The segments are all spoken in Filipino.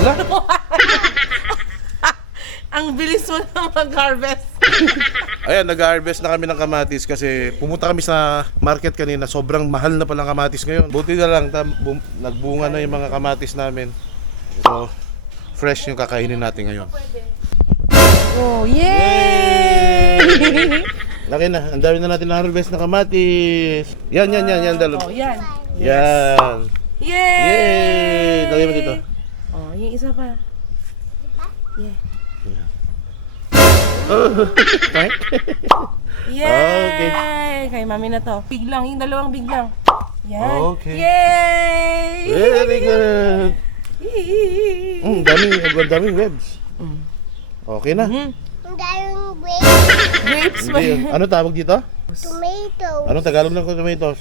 Ala? Ang bilis mo na mag-harvest. Ayan, nag-harvest na kami ng kamatis kasi pumunta kami sa market kanina. Sobrang mahal na palang kamatis ngayon. Buti na lang, nagbunga na yung mga kamatis namin. So, fresh yung kakainin natin ngayon. Oh, yay! Laki na, ang dami na natin na-harvest na kamatis. Yan, dalawa. Oh, yan. Yan. Yay! Yay! Lagay mo dito. Oh, yung isa pa. Yeah. Yay! Okay. Kay mami na to. Biglang, yung dalawang biglang. Yan. Okay. Yay! Very good. Daming webs. Okay na. Ang daming grapes. Grapes ba? Hindi, ano tawag dito? Tomatoes. Anong Tagalog ng tomatoes?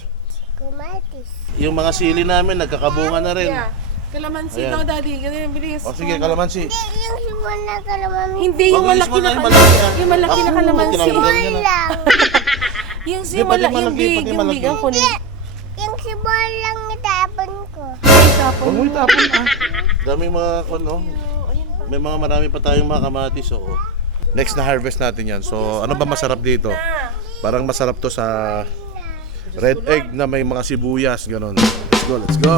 Kamatis. Yung mga sili namin, nagkakabunga na rin. Yeah. Kalamansi Ayan. daw, daddy. Ganun, bilis. O sige, kalamansi. Hindi, yung simon na kalamami. Hindi, yung Wag malaki mo na yung malaki, ah. yung malaki na Ako, kalamansi. tinanggal niya na. lang. Yung Di, simula, pati yung malaki, big, pati yung malaki. big ang kunin. Yung simon lang itapon ko. Ay, tapon Huwag mo mo. itapon ah. Daming mga, ano, Ayan pa. may mga marami pa tayong mga kamatis. Oo. Next na harvest natin yan. So, ano ba masarap dito? Parang masarap to sa red egg na may mga sibuyas, ganon. Let's go.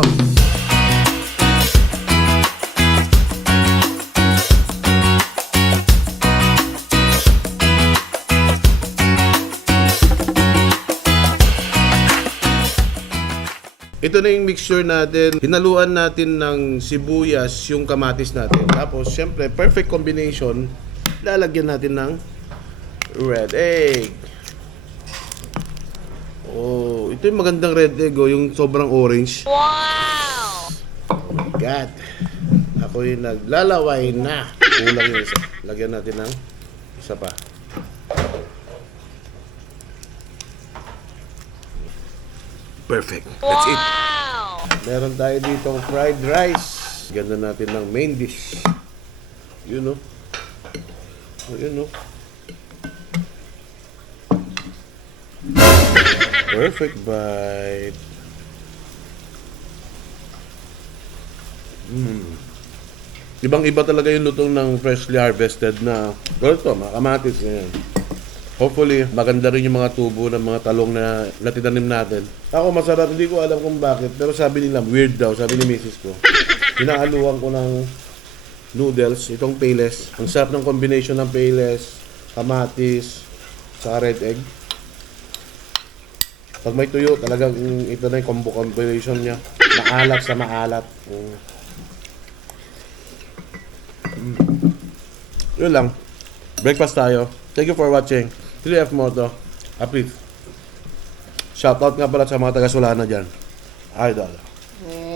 Ito na yung mixture natin. Hinaluan natin ng sibuyas yung kamatis natin. Tapos, syempre, perfect combination. Lalagyan natin ng red egg. Oh, ito yung magandang red egg, oh, yung sobrang orange. Wow! Oh my God. Ako yung naglalaway na. Kulang yung isa. Lagyan natin ng isa pa. Perfect. That's it. Meron tayo ditong fried rice. Ganda natin ng main dish. Yun, no? Oh, yun, no? Perfect bite. Ibang-iba talaga yung lutong ng freshly harvested na ganito, mga kamatis ngayon. Hopefully, maganda rin yung mga tubo ng mga talong na natitanim natin. Ako masarap, hindi ko alam kung bakit. Pero sabi nila, weird daw, sabi ni misis ko. Hinaaluan ko ng noodles, itong payless. Ang sarap ng combination ng payless, kamatis, sa red egg. Pag may tuyo, talagang ito na yung combo combination niya. Maalat sa maalat. Yun lang. Breakfast tayo. Thank you for watching. 3F Moto. Please. Shoutout nga pala sa mga taga-Solana dyan. Idol.